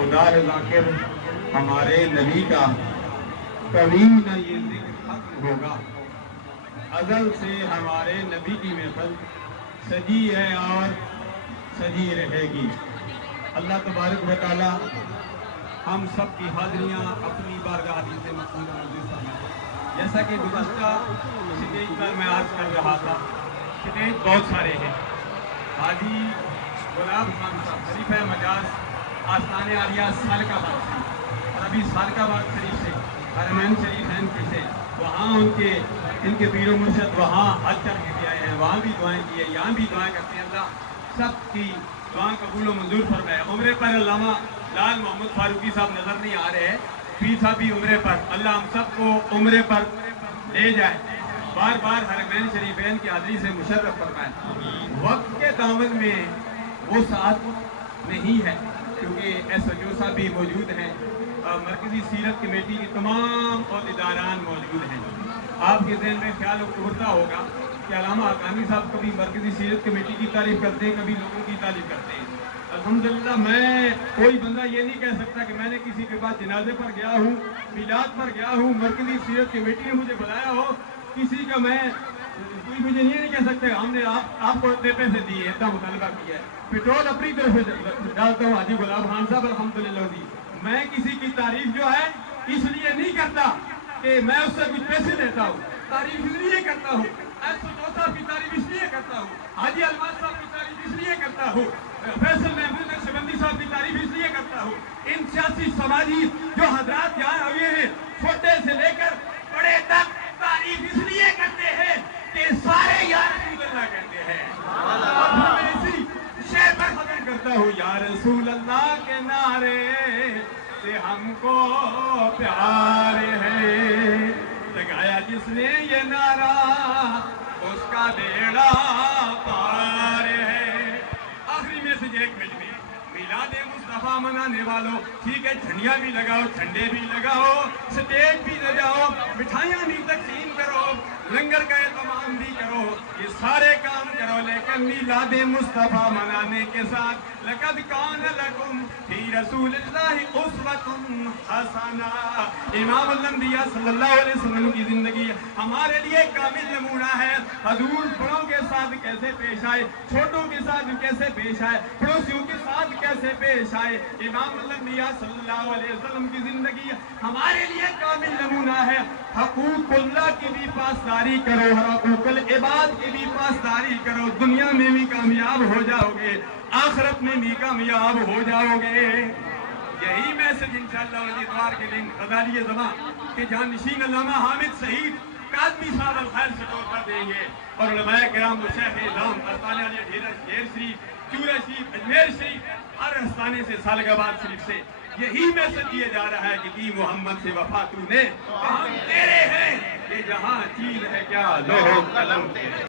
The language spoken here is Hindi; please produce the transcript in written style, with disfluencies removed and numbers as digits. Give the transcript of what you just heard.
खुदा ज़ाकिर हमारे नबी का कभी न ये जिक्र खत्म होगा। अज़ल से हमारे नबी की महफिल सजी है और सजी रहेगी। अल्लाह तबारक व तआला हम सब की हाज़िरियाँ अपनी बारगाह से मक़बूल मंजूर फरमाए। जैसा कि गुज़श्ता स्टेज पर मैं अर्ज़ कर रहा था, स्टेज बहुत सारे हैं। हाजी गुलाब खान साहब खलीफा मजाज आस्ताने आलिया सालकाबाद से, और अभी सालकाबाद शरीफ से हरमैन शरीफ हैं से वहाँ इनके पीरो मुर्शद वहाँ हज करके आए हैं, वहाँ भी दुआएं की है, यहाँ भी दुआएं करते हैं। अल्लाह सबकी दुआ कबूल व मंजूर फरमाए। उम्रे पर अल्लामा लाल मोहम्मद फारूकी साहब नजर नहीं आ रहे हैं, पीर साहब भी उम्रे पर, अल्लाह हम सबको उम्रे पर ले जाए, बार बार हरमैन शरीफैन की हाज़िरी से मुशर्रफ फरमाए। वक्त के दामन में वो साथ नहीं है क्योंकि SHO साहब भी मौजूद हैं, मरकजी सीरत कमेटी के तमाम अहदेदारान मौजूद हैं। आपके ज़हन में ख्याल उठता होगा कि अल्लामा हक़ानी साहब कभी मरकजी सीरत कमेटी की तारीफ करते हैं, कभी लोगों की तारीफ करते हैं। अल्हम्दुलिल्लाह मैं कोई बंदा ये नहीं कह सकता कि मैंने किसी के बाद जनाजे पर गया हूँ, मिलाद पर गया हूँ, मरकजी सीरत कमेटी ने मुझे बुलाया हो, किसी का मैं कोई मुझे ये नहीं कह सकते हमने आपको इतने पैसे दिए, इतना मुतालबा किया है। पेट्रोल अपनी तरफ से डालता हूँ हाजी गुलाब खान साहब अल्हम्दुलिल्लाह जी। मैं किसी की तारीफ जो है इसलिए नहीं करता कि मैं उससे कुछ पैसे लेता हूँ, तारीफ इसलिए करता हूँ, SHO साहब की तारीफ इसलिए करता हूँ, हाजी अलमाज साहब की तारीफ इसलिए करता हूँ, फैसल महमूद नक्शबंदी साहब की तारीफ इसलिए करता हूँ। इन सियासी समाजी जो हजरात यहाँ हुए हैं, छोटे से लेकर बड़े तक, तारीफ इसलिए करते हैं कि सारे या रसूल अल्लाह कहते हैं। और मैं इसी शेर पर खत्म करता हूँ, या रसूल अल्लाह के नारे से हमको प्यार है, लगाया जिसने ये नारा उसका बेड़ा पार है। आखिरी मैसेज एक मिनट में, मिलादे मुस्तफा मनाने वालों, ठीक है झंडिया भी लगाओ, झंडे भी लगाओ, स्टेज भी लगाओ, मिठाइयाँ भी तकसीम करो, लंगर का एहतमाम भी करो, ये सारे काम करो, लेकिन मिलादे मुस्तफा मनाने के साथ लक़द कान लकुम फी रसूलिल्लाहि उस्वतुन हसना, इमामुल अंबिया सल्लल्लाहु अलैहि वसल्लम की जिंदगी हमारे लिए कामिल नमूना है। हजूर बड़ों के साथ कैसे पेश आए, छोटों के साथ कैसे पेश आए, पड़ोसियों के साथ कैसे पेश आए, इमामुल अंबिया सल्लल्लाहु अलैहि वसल्लम की जिंदगी हमारे लिए कामिल नमूना है। हकूकुल्लाह की भी पासदारी करो, हकूकुल इबाद की भी पासदारी करो, दुनिया में भी कामयाब हो जाओगे, आखिरत में भी कामयाब हो जाओगे। यही मैसेज इंशाअल्लाह इतवार के दिन गज़ाली ज़मां के जानशीन अल्लामा हामिद सईद काज़मी साहब अल-खैर से तौर पर देंगे, और उलमाए किराम शेख इज़ाम अस्ताने वाले ढेर शरीफ, चूरा शरीफ, अजमेर शरीफ, हर अस्ताने से, सालकाबाद शरीफ से यही मैसेज दिया जा रहा है कि मोहम्मद से वफा तूने, हम तेरे हैं, ये जहां चीज है क्या लोहो कलम तेरे।